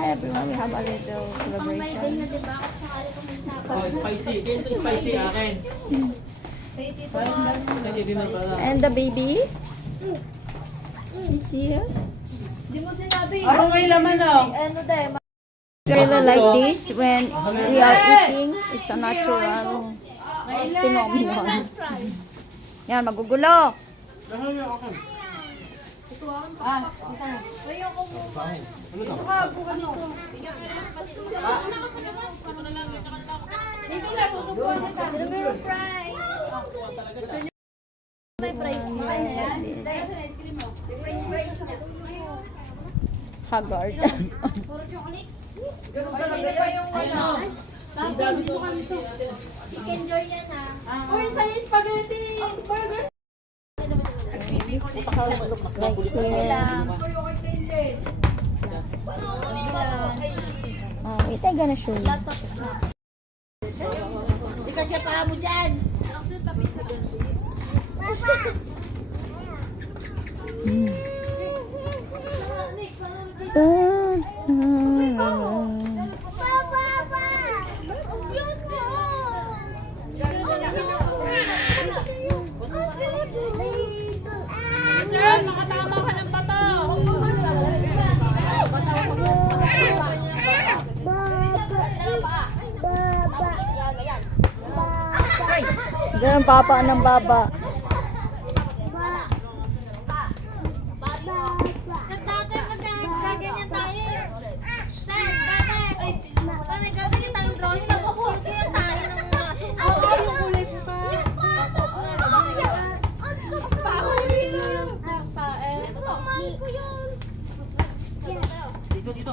Hi everyone, we have a little celebration. Oh, spicy. Ito spicy akin. And the baby is here. Di mo sinabi. Araw may laman oh. Ano dahil? Really like this when we are eating. It's a natural phenomenon. Yan, magugulo. Ayoko mo. May price mo. Haggard. Puro chocolate. Chicken joy yan ha. Uy, sa'yo spaghetti! Burger! This is how it looks like here. Oh, wait, I'm gonna show you. Di ka siya pa mo dyan. Sir, makatama ka ng bato! Ganun papa ng baba. Dati, gaganyan tayo. Dati, gaganyan tayong drawing. Nagpapulkiyan tayo ng mga Oo, yung kulay po ka. Mahal ko yun. Dito.